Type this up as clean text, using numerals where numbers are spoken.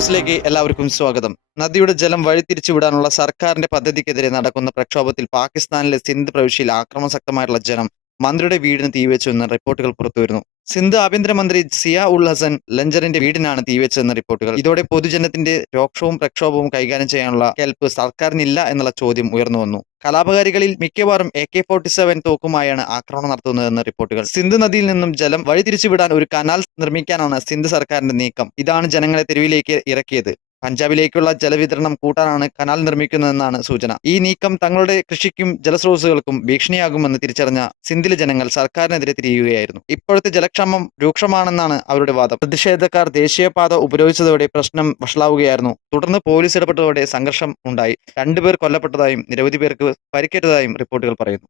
ന്യൂസിലേക്ക് എല്ലാവർക്കും സ്വാഗതം. നദിയുടെ ജലം വഴിതിരിച്ചുവിടാനുള്ള സർക്കാരിന്റെ പദ്ധതിക്കെതിരെ നടക്കുന്ന പ്രക്ഷോഭത്തിൽ പാകിസ്ഥാനിലെ സിന്ധ് പ്രവിശ്യയിൽ ആക്രമണശക്തമായിട്ടുള്ള ജനം മന്ത്രിയുടെ വീടിന് തീവെച്ചെന്ന് റിപ്പോർട്ടുകൾ പുറത്തുവരുന്നു. സിന്ധ് ആഭ്യന്തരമന്ത്രി സിയാ ഉൾ ഹസൻ ലഞ്ചറിന്റെ വീടിനാണ് തീവെച്ചെന്ന റിപ്പോർട്ടുകൾ. ഇതോടെ പൊതുജനത്തിന്റെ രോക്ഷവും പ്രക്ഷോഭവും കൈകാര്യം ചെയ്യാനുള്ള കെൽപ്പ് സർക്കാരിനില്ല എന്നുള്ള ചോദ്യം ഉയർന്നു വന്നു. കലാപകാരികളിൽ മിക്കവാറും AK-47 തോക്കുമായാണ് ആക്രമണം നടത്തുന്നതെന്ന് റിപ്പോർട്ടുകൾ. സിന്ധ് നദിയിൽ നിന്നും ജലം വഴിതിരിച്ചുവിടാൻ ഒരു കനാൽ നിർമ്മിക്കാനാണ് സിന്ധ് സർക്കാരിന്റെ നീക്കം. ഇതാണ് ജനങ്ങളെ തെരുവിലേക്ക് ഇറക്കിയത്. പഞ്ചാബിലേക്കുള്ള ജലവിതരണം കൂട്ടാനാണ് കനാൽ നിർമ്മിക്കുന്നതെന്നാണ് സൂചന. ഈ നീക്കം തങ്ങളുടെ കൃഷിക്കും ജലസ്രോതസ്സുകൾക്കും ഭീഷണിയാകുമെന്ന് തിരിച്ചറിഞ്ഞ സിന്ധിലെ ജനങ്ങൾ സർക്കാരിനെതിരെ തിരിയുകയായിരുന്നു. ഇപ്പോഴത്തെ ജലക്ഷാമം രൂക്ഷമാണെന്നാണ് അവരുടെ വാദം. പ്രതിഷേധക്കാർ ദേശീയപാത ഉപരോധിച്ചതോടെ പ്രശ്നം വഷളാവുകയായിരുന്നു. തുടർന്ന് പോലീസ് ഇടപെട്ടതോടെ സംഘർഷം ഉണ്ടായി. 2 പേർ കൊല്ലപ്പെട്ടതായും നിരവധി പേർക്ക് പരിക്കേറ്റതായും റിപ്പോർട്ടുകൾ പറയുന്നു.